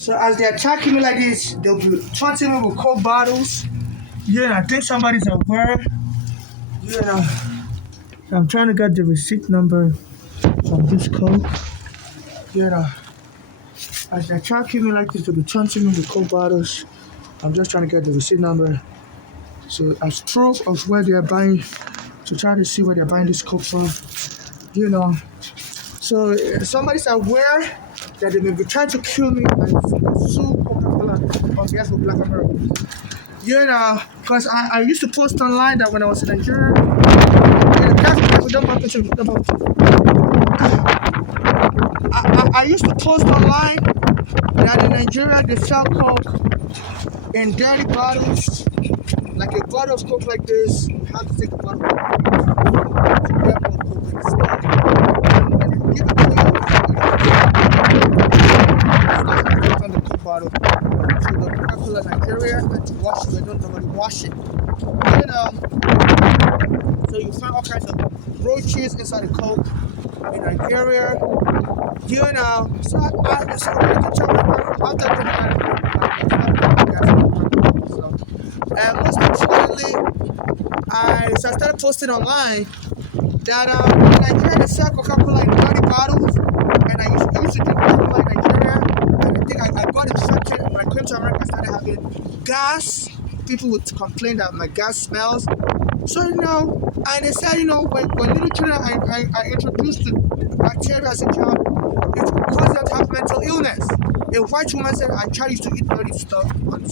So as they're attacking me like this, they'll be taunting me with coke bottles. Yeah, I think somebody's aware. Yeah, I'm trying to get the receipt number from this coke. Yeah, as they're attacking me like this, they'll be taunting me with coke bottles. I'm just trying to get the receipt number. So as proof of where they're buying, to try to see where they're buying this coke from. You know, so somebody's aware that they may be trying to kill me and sue Coca-Cola on behalf of Black America. You know, because I used to post online that when I was in Nigeria, yeah, don't bump into me, don't bump into me. I used to post online that in Nigeria they sell coke in dirty bottles, like a bottle of coke like this. You have to take a bottle of coke to get more coke in the store. And when they give it to you, from the coke bottle to the Coca-Cola Nigeria and to wash it. They don't normally wash it. You know, so you find all kinds of roaches inside the coke in Nigeria. You know, so I can tell you after drinking so, and most importantly, I started posting online that in Nigeria they sell Coca-Cola in 30 bottles, and I used to drink Coca-Cola in Nigeria, and I think I got infected. When I came to America, I started having gas. People would complain that my gas smells. So and they said when little children I introduced to bacteria as a child, it caused them to have mental illness. A white woman said I child used to eat dirty stuff on the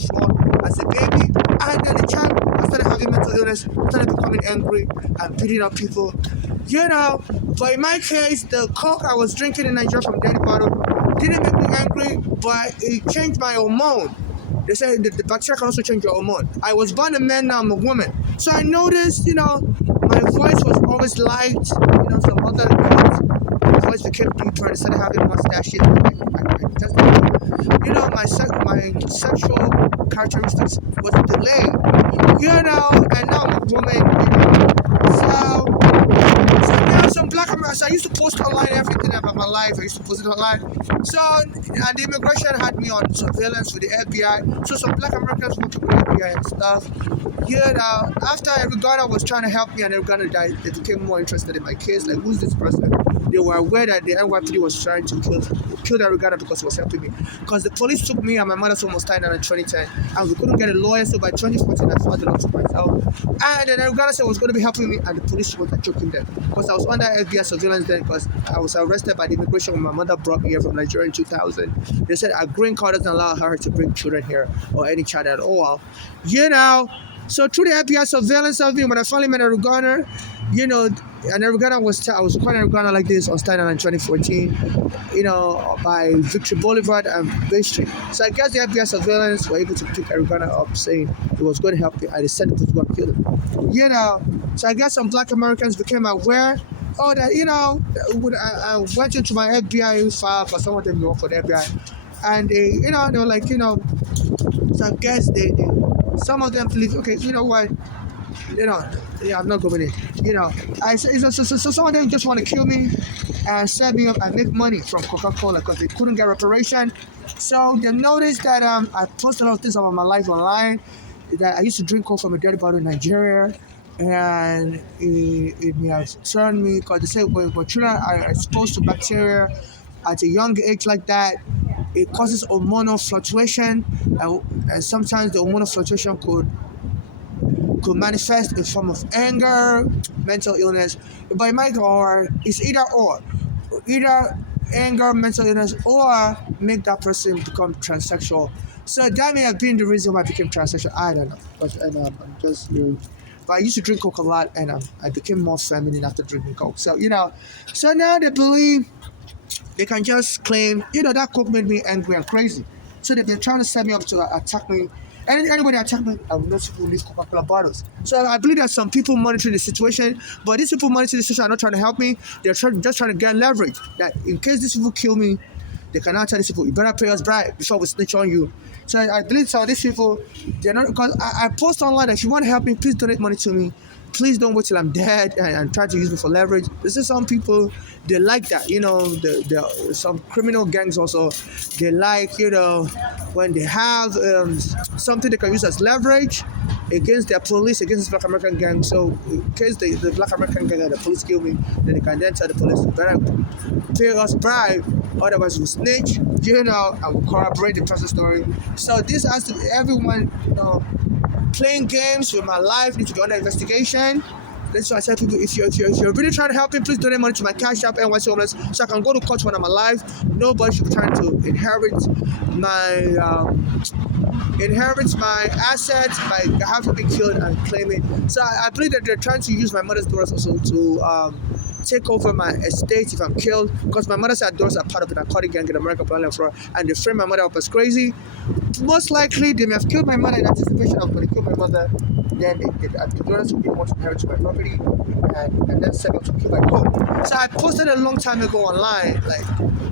floor as a baby, and then the child started having mental illness, started becoming angry and beating up people. But in my case, the coke I was drinking in Nigeria from dirty bottle didn't make me angry, but it changed my hormone. They said the bacteria can also change your hormone. I was born a man, now I'm a woman. So I noticed, my voice was always light. Some other girls, my voice became deeper. I started having mustaches. My sexual characteristics was delayed. And now I'm a woman. So some black Americans, I used to post online everything about my life. I used to post it online. So, and the immigration had me on surveillance with the FBI. So some black Americans working with the FBI and stuff. After Uganda was trying to help me and Uganda died, they became more interested in my case. Like, who's this person? They were aware that the NYPD was trying to kill the Uganda because it was helping me. Because the police took me and my mother almost died in 2010, and we couldn't get a lawyer. So by 2014, I filed a lawsuit myself. And then Uganda said it was going to be helping me, and the police were choking them because I was under FBI surveillance then. Because I was arrested by the immigration when my mother brought me here from Nigeria in 2000. They said a green card doesn't allow her to bring children here or any child at all. So through the FBI surveillance of me, when I finally met a Uganda, and Uganda I was quite an Uganda like this on Staten Island in 2014, by Victory Boulevard and Bay Street. So I guess the FBI surveillance were able to pick Uganda up, saying it was going to help me, and they said it was going to kill him. So I guess some black Americans became aware. Oh, that I went into my FBI file for some of them work for the FBI, and they were like, so I guess they some of them believe, okay, you know what, yeah, I'm not going in. So some of them just want to kill me and set me up and make money from Coca-Cola because they couldn't get reparation. So they noticed that I post a lot of things about my life online. That I used to drink coke from a dirty bottle in Nigeria, and it may have turned me because they say when children are exposed to bacteria at a young age like that, it causes hormonal fluctuation, and sometimes the hormonal fluctuation could manifest in form of anger, mental illness. But in my or it's either anger, mental illness, or make that person become transsexual. So that may have been the reason why I became transsexual. I don't know, but I'm just new. But I used to drink coke a lot, and I became more feminine after drinking coke. So so now they believe they can just claim, that coke made me angry and crazy. So they've been trying to set me up to attack me. And anybody attack me, I will not release Coca-Cola bottles. So I believe that some people monitoring the situation, but these people monitoring the situation are not trying to help me. They're just trying to get leverage. That in case these people kill me, they can now tell these people, you better pay us bribe before we snitch on you. So I believe some of these people, they're not, because I post online that if you want to help me, please donate money to me. please don't wait till I'm dead and try to use me for leverage. This is some people, they like that, some criminal gangs also, they like, when they have something they can use as leverage against their police, against this Black American gang. So in case the Black American gang and the police kill me, then they can then tell the police to better pay us bribe, otherwise we'll snitch, and we'll corroborate the person's story. So this has to be everyone, playing games with my life needs to be under investigation. That's why I tell people, if you're really trying to help me, please donate money to my Cash App NYC Homeless, so I can go to court when I'm alive. Nobody should be trying to inherit my assets by having me killed and claim it. So I believe that they're trying to use my mother's daughters also to take over my estate if I'm killed, because my mother's daughters are part of the narcotic gang in America, and they frame my mother up as crazy. Most likely, they may have killed my mother in anticipation of when they kill my mother. Then the daughters will be able to inherit my property and then set up to kill my mom. So I posted a long time ago online, like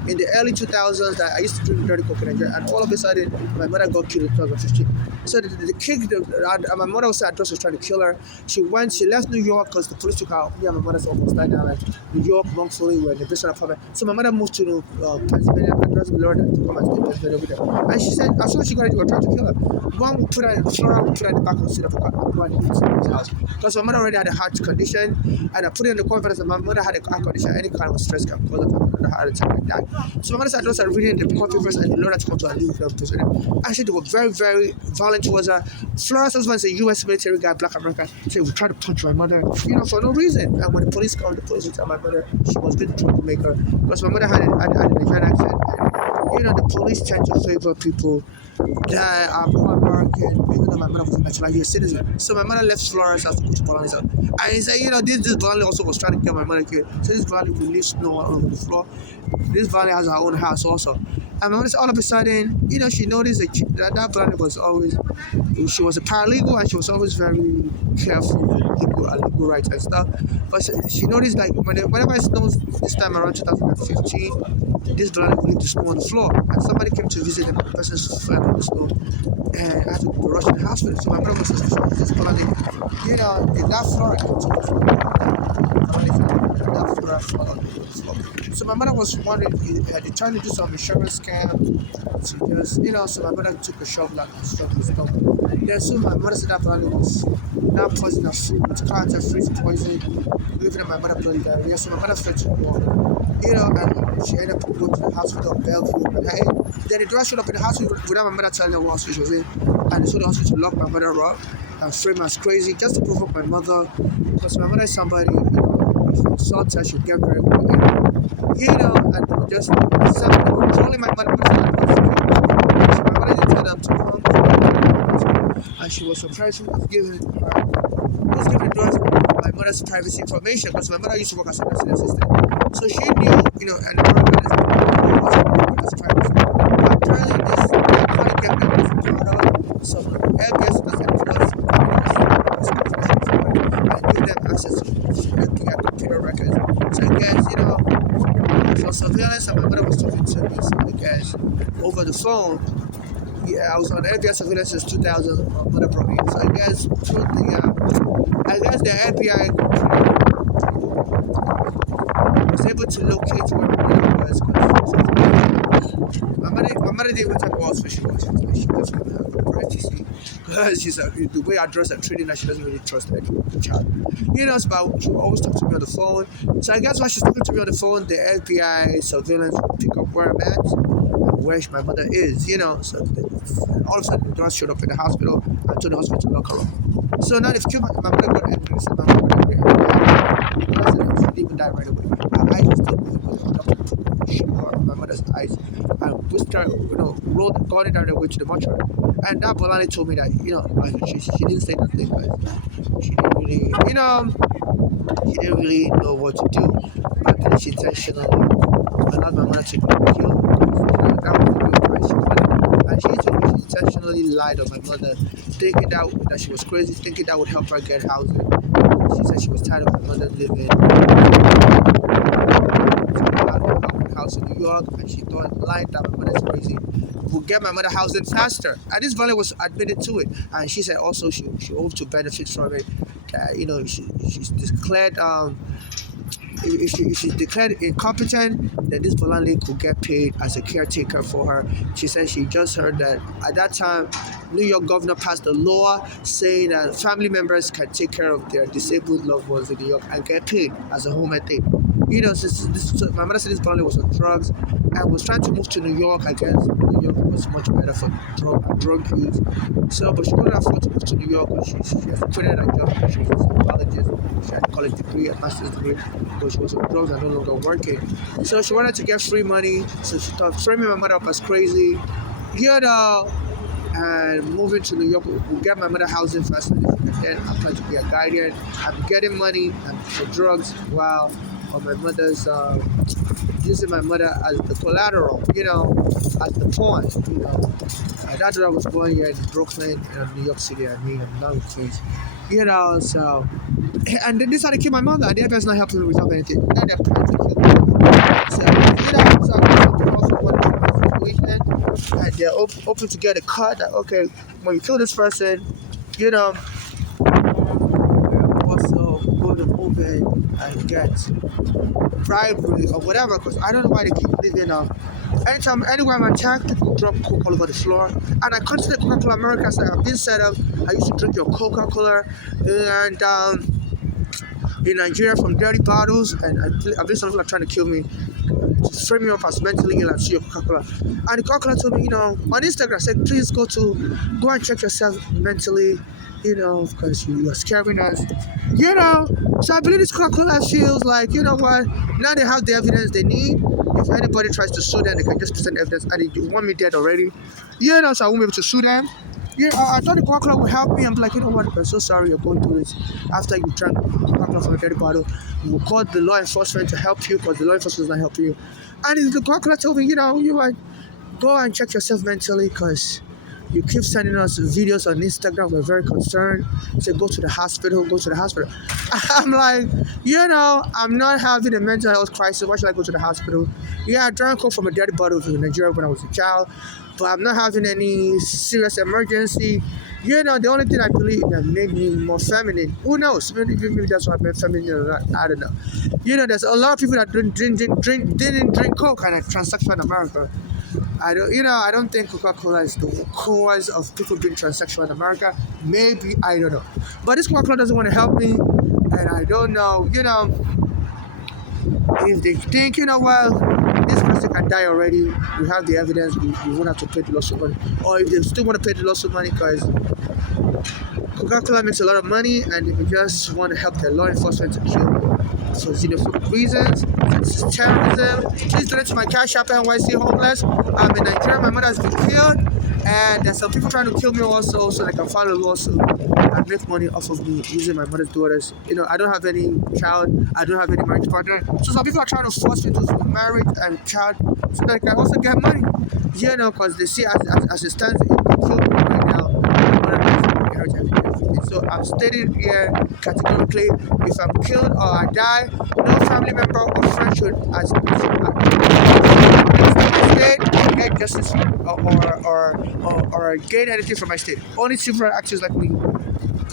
in the early 2000s, that I used to drink dirty coke in Nigeria, and all of a sudden, my mother got killed in 2015. So my mother was address was trying to kill her. She left New York because the police took her. Me and my mother's almost died down, like New York, wrongfully, we were in the basement apartment. So my mother moved to Pennsylvania, addressed me Lord to come and stay in Pennsylvania with her. And she said, as soon as she got it, they were trying to kill her. One would put her in the floor, put her in the back of the seat of the car, house. Because my mother already had a heart condition, and I put it in the confidence that my mother had a heart condition. Any kind of stress can cause a heart attack like that. So my mother started also reading the court papers and the law to come to a legal person. Actually, they were very, very violent towards her. Flores husband is a U.S. military guy, Black American. So he would try to punch my mother, for no reason. And when the police called, the police would tell my mother she was being a troublemaker because my mother had a Nigerian accent. And, the police tend to favor people that are more American, even though my mother was a naturalized US citizen. So my mother left Florence after go to Bologna. And he said, this Bologna also was trying to kill my mother kid. So this Bologna will leave snow all over the floor. This Bologna has her own house also. And my mother said all of a sudden, she noticed that Bologna was always, she was a paralegal and she was always very careful with legal rights and stuff. But she noticed like whenever it snows this time around 2015, this Bologna will leave the snow on the floor. And somebody came to visit the person's friend on the snow. And I had to rush to the hospital. So my brother was suspicious this Bologna, in that floor, so my mother was wondering, they trying to do some insurance scam to just, so my mother took a shovel and struck his stomach. Then soon my mother said that Bologna was now poisoning her food with character-free poison, leaving my mother bloody diarrhea. So my mother fell to the wall, and she ended up going to the hospital, Bellevue. Then the doctor showed up in the hospital without my mother telling her what hospital she was in, and they told the hospital to lock my mother up and frame her as crazy just to provoke my mother, because my mother is somebody, if assault her, she'll get very, very and just controlling my mother. So my mother didn't tell them to come, and she was surprised she was giving my mother's privacy information, because my mother used to work as a nursing assistant. So she knew, and my mother's privacy. Apparently, this kind of kept them part of some LBS and give them access to FBI computer records. So I guess, for surveillance, and my mother was talking to me, so I guess, over the phone. Yeah, I was on FBI surveillance since 2000. My mother brought me. So I guess, the FBI was able to locate where my mother was. My mother didn't even talk about special watches. She doesn't have the privacy, because the way I dress and treating her, she doesn't really trust any child. So she always talk to me on the phone. So I guess while she's talking to me on the phone, the FBI surveillance will pick up where I'm at, where my mother is. So all of a sudden, the doctor showed up in the hospital and told the hospital to lock her up. So now they've killed my mother. Got angry. Said my mother she didn't even die right away. Her eyes were still moving. The doctor put my mother's eyes and whisked her, got it away to the mortuary. And that Bolani told me that, she didn't say nothing, but she didn't really, she didn't really know what to do. But she intentionally allowed my mother to kill her. That was the real price she wanted. And she told me she intentionally lied on my mother, thinking that she was crazy, thinking that would help her get housing. She said she was tired of my mother living in house in New York, and she thought, lied that my mother's crazy, would get my mother housing faster. And this Valen was admitted to it, and she said also she hopes to benefit from it. She's declared if she's declared incompetent, then this Bolanle could get paid as a caretaker for her. She said she just heard that at that time, New York governor passed a law saying that family members can take care of their disabled loved ones in New York and get paid as a home thing. So my mother said this Bolanle was on drugs and was trying to move to New York. I guess New York was much better for drug use. So, but she couldn't afford to move to New York. She has quitted her job. She was a psychologist. She had a college degree, a master's degree, but she was on drugs and no longer working. So she wanted to get free money. So she thought framing my mother up as crazy, and moving to New York will get my mother housing facility. And then I'm trying to be a guardian. I'm getting money for drugs while my mother's using my mother as the collateral, as the pawn, And that's what I was going here in Brooklyn, New York City. I'm not in Queens, So, and then this how they kill my mother. And the FBI's not helping me resolve anything. Now they're trying to kill me. So I'm also one situation, and they're open to get a cut. That okay, when you kill this person, also go to move in and get bribery or whatever, because I don't know why they keep leaving anywhere I'm attacked, people drop Coke all over the floor. And I consider Coca-Cola America as I've been set up. I used to drink your Coca-Cola and in Nigeria from dirty bottles, and I've been some people are trying to kill me, to frame me up as mentally ill and see your Coca-Cola. And the Coca-Cola told me, on Instagram, said please go and check yourself mentally, because you are scaring us. So I believe this Coca-Cola feels like, what, now they have the evidence they need. If anybody tries to sue them, they can just present evidence, and they want me dead already. So I won't be able to sue them. I thought the Coca-Cola would help me. I'm like, what, I'm so sorry you're going through this. After you drank Coca-Cola from a dirty bottle, we'll call the law enforcement to help you, because the law enforcement is not helping you. And the Coca-Cola told me, you might go and check yourself mentally, because you keep sending us videos on Instagram. We're very concerned. Say, go to the hospital. I'm like, I'm not having a mental health crisis. Why should I go to the hospital? I drank Coke from a dirty bottle in Nigeria when I was a child, but I'm not having any serious emergency. The only thing I believe that made me more feminine, who knows? Maybe that's why I made feminine or not. I don't know. There's a lot of people that didn't drink Coke and are transsexual in America. I don't think Coca-Cola is the cause of people being transsexual in America. Maybe, I don't know. But this Coca-Cola doesn't want to help me, and I don't know, if they think, this person can die already, we have the evidence, we won't have to pay the lawsuit money. Or if they still want to pay the lawsuit money, because Coca-Cola makes a lot of money, and they just want to help their law enforcement to kill me. For xenophobic reasons, this is terrorism. Please donate to my Cash App NYC Homeless. I'm in Nigeria, my mother has been killed, and there's some people trying to kill me also, so they can file a lawsuit and make money off of me using my mother's daughters. I don't have any child, I don't have any marriage partner, so some people are trying to force me to marry and child so that I can also get money, because they see as it stands, if they kill me right now, so I'm stating here categorically, if I'm killed or I die, no family member or friend should state get justice or gain anything from my state. Only civil rights activists like me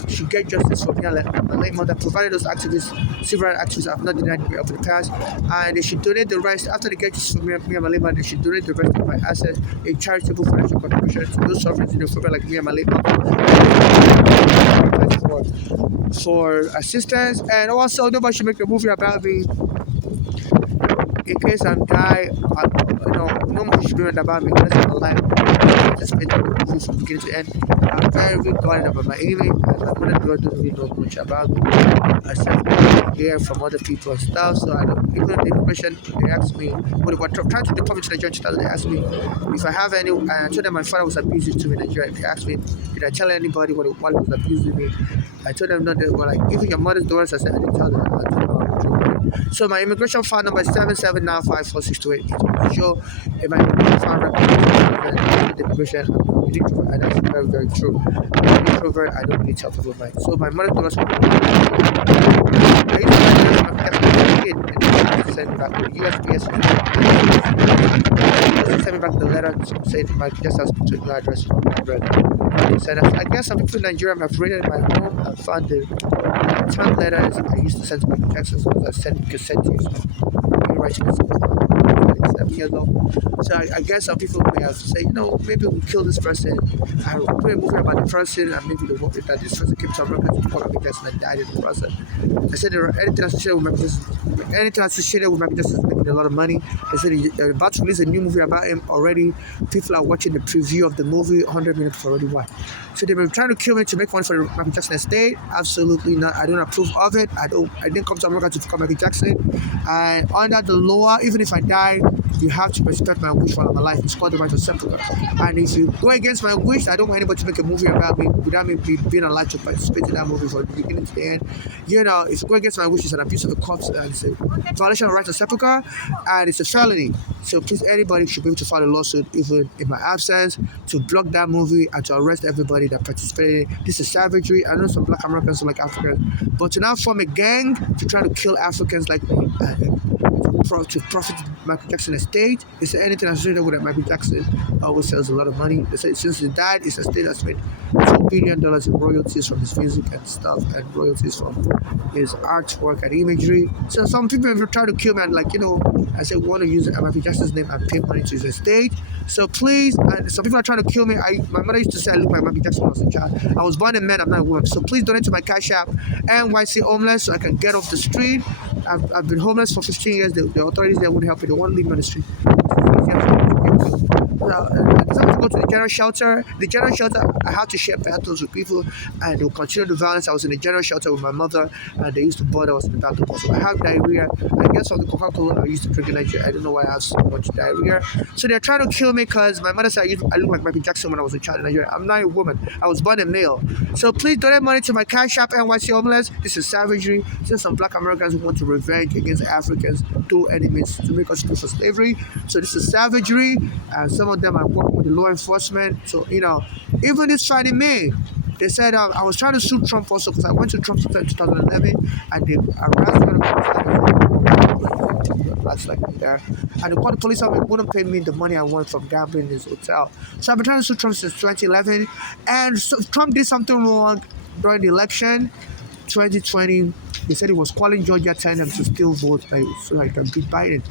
should get justice for me and my late mother, provided those civil rights activists have not denied me over the past, and they should donate the rest after they get justice for me and my late mother. They should donate the rest of my assets in charitable financial contributions to those suffering xenophobia like me and my late mother for assistance. And also, nobody should make a movie about me in case I'm die. No one should do it about me unless I'm alive. Just make the movie from beginning to end. I'm very guarded about my image, and my mother doesn't really know much about me. I said hear from other people and stuff, so I don't. Even the immigration, they asked me when they were trying to deport me to the judge. They asked me if I have any. I told them my father was abusive to me in Nigeria. They asked me, did I tell anybody while he was abusing me? I told them no. They were like, even your mother's daughters. I said I didn't tell them. I told them. So my immigration file number is 77954628. Sure, if my immigration file record the immigration, and that's very, very true. I'm an introvert. I don't really tell people mine. So my mother's daughters. I used to it and they send me back the USPS. They sent me back the letter to say my just as to email address from my brother. They said, I guess some people in Nigeria have raided my home and found the 10 letters I used to send to my Texas because I sent cassettes. So, writing this 7 years old. So I guess some people may have said, maybe we'll kill this person. I will put a movie about the person and maybe the hope that this person came to America to become a person and died in the process. I said anything associated with Michael Jackson is making a lot of money. I said they're about to release a new movie about him already. People are watching the preview of the movie 100 minutes already. Why? So they've been trying to kill me to make money for the Michael Jackson estate. Absolutely not. I don't approve of it. I didn't come to America to become Michael Jackson. And under the law, even if I die, you have to respect my wish while I'm alive. It's called the right of sepulture. And if you go against my wish, I don't want anybody to make a movie about me without me being alive to participate in that movie from the beginning to the end. If you go against my wish, it's an abuse of the corpse and it's a violation of right of sepulture and it's a felony. So please, anybody should be able to file a lawsuit even in my absence to block that movie and to arrest everybody that participated. This is savagery. I know some Black Americans don't like Africans, but to now form a gang to try to kill Africans like me, to profit Michael Jackson estate. They say anything associated with Michael Jackson always sells a lot of money. They say since he died, his estate has made $2 billion in royalties from his music and stuff, and royalties from his artwork and imagery. So some people have tried to kill me and I said want to use Michael Jackson's name and pay money to his estate. So please, some people are trying to kill me. My mother used to say I look like Michael Jackson when I was a child. I was born a man, I'm not a woman. So please donate to my Cash App, NYC Homeless, so I can get off the street. I've been homeless for 15 years. The authorities there wouldn't help me. They won't leave me on the street. I decided to go to the general shelter. The general shelter, I had to share battles with people and they will continue the violence. I was in the general shelter with my mother and they used to bother us in the bathroom. So I have diarrhea. I guess from the Coca-Cola I used to drink in Nigeria. I don't know why I have so much diarrhea. So they're trying to kill me because my mother said I look like Michael Jackson when I was a child in Nigeria. I'm not a woman. I was born a male. So please donate money to my Cash App, NYC Homeless. This is savagery. Since some Black Americans want to revenge against Africans through enemies to make us pay for slavery. So this is savagery. And some of them are working with the law enforcement. So, even this Friday, May, they said I was trying to sue Trump also because I went to Trump's hotel in 2011 and they arrested me last like there. And they called the police on me, wouldn't pay me the money I want from gambling in his hotel. So I've been trying to sue Trump since 2011. And so Trump did something wrong during the election 2020. They said he was calling Georgia, telling them to still vote so I can beat Biden.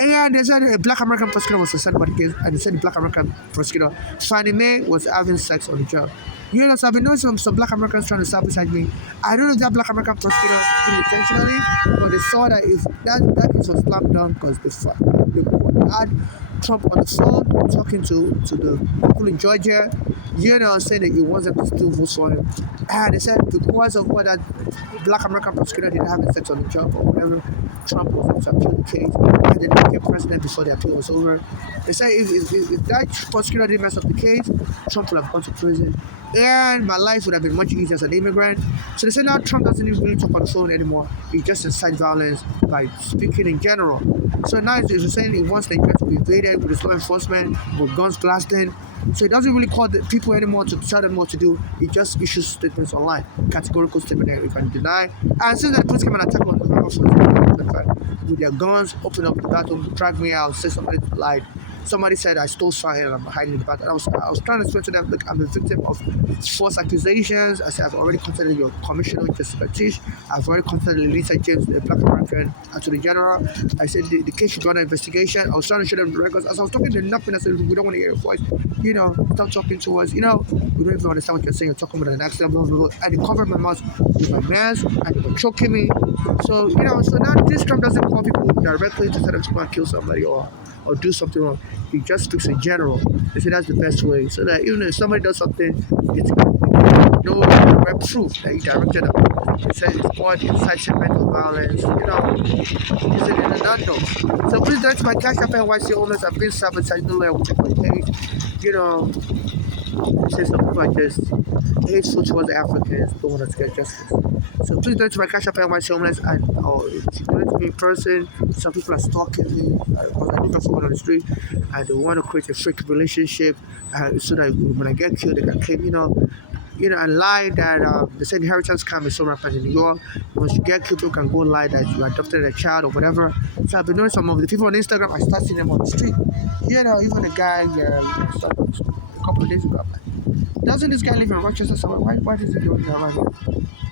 And they said a Black American prosecutor was suspended by the case, and they said the Black American prosecutor, Fannie Mae, was having sex on the job. So I've been knowing some Black Americans trying to stop beside me. I don't know if that Black American prosecutor did it intentionally, but they saw that if that case was slammed down because they had Trump on the phone talking to the people in Georgia, saying that he wasn't still vote for him. And they said because of what that Black American prosecutor did having sex on the job or whatever, Trump was able to appeal the case and then became president before the appeal was over. They say if that prosecutor didn't mess up the case, Trump would have gone to prison and my life would have been much easier as an immigrant. So they say now Trump doesn't even really talk on the phone anymore. He just incites violence by speaking in general. So now he's saying he wants the country to be invaded with his law enforcement, with guns blasting. So he doesn't really call the people anymore to tell them what to do. He just issues statements online, categorical statement that he can deny. And since the police came and attacked me on the with their guns, open up the bathroom, drag me out, say somebody lied. Somebody said I stole something and I'm hiding in the bathroom. I was trying to explain to them, look, I'm a victim of false accusations. I said I've already contacted your commissioner, Jessica Tisch. I've already contacted Lisa James, the Black American Attorney General. I said the case should run an investigation. I was trying to show them the records. As I was talking to nothing, I said we don't want to hear your voice. Stop talking to us. We don't even understand what you're saying. You're talking about an accident, blah, blah, blah. And they covered my mouth with my mask and they were choking me. So, so now this Trump doesn't call people directly to tell them to go and kill somebody or do something wrong. He just speaks in general. They say that's the best way. So that even if somebody does something, it's no proof that he directed them. They say it's called incitement of violence. He said in a nutshell. So please direct my Cash App, NYC Homeless. I've been sabotaged. No lawyer will take my case. Say some people are just hateful towards Africans, don't want us to get justice. So please don't my Cash App, NYC Homeless, and if you want to be in person, some people are stalking me because I look at someone on the street and they want to create a fake relationship so that when I get killed, they can claim, and lie that they said inheritance scam is so rampant in New York. Once you get people can go lie that you adopted a child or whatever. So I've been knowing some of the people on Instagram. I start seeing them on the street. Even the guy a couple of days ago. I'm like, doesn't this guy live in Rochester somewhere? Why does he live around here?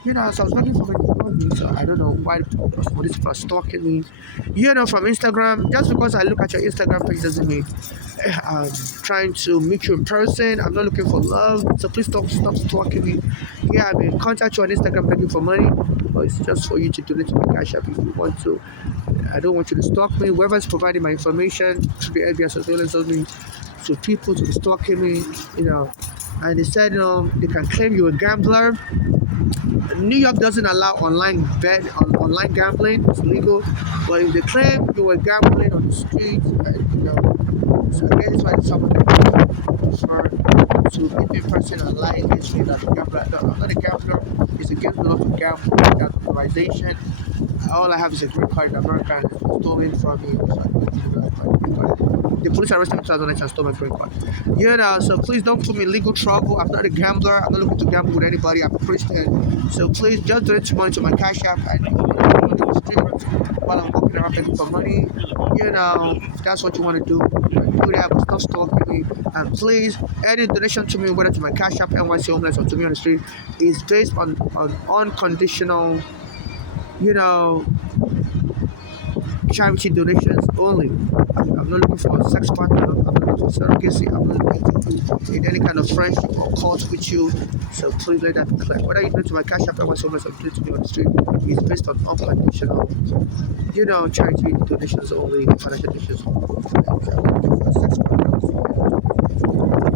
So I was looking for me, so I don't know why some of these people are stalking me. From Instagram. Just because I look at your Instagram page doesn't mean I'm trying to meet you in person. I'm not looking for love, so please stop stalking me. Yeah, I mean, contact you on Instagram begging for money, but it's just for you to donate to my cash app if you want to. I don't want you to stalk me. Whoever's providing my information should be FBI surveillance on me. So people to be stalking me, and they said they can claim you're a gambler. New York doesn't allow online gambling. It's legal, but if they claim you were gambling on the streets, so I guess why someone prefer to keep in person and lie against me that I'm a gambler. No, I'm not a gambler. It's against the law to gamble without authorization. All I have is a green card in America and it's been stolen from me. So I couldn't do that. The police arrested me in 2008 and stole my green card. So please don't put me in legal trouble. I'm not a gambler. I'm not looking to gamble with anybody. I'm a Christian. So please just donate money to my cash app and while I'm walking around begging for money. If that's what you want to do that, but stop stalking me. And please, any donation to me, whether to my cash app, NYC homeless, or to me on the street, is based on unconditional, charity donations only. I'm not looking for a sex partner. I'm not looking for surrogacy. I'm not looking to be in any kind of friendship or cult with you. So please let that be clear. Whether you donate to my cash app, NYC homeless, or donate to me on the street, is based on unconditional, charity donations only, financial donations only. I'm not looking for a sex partner.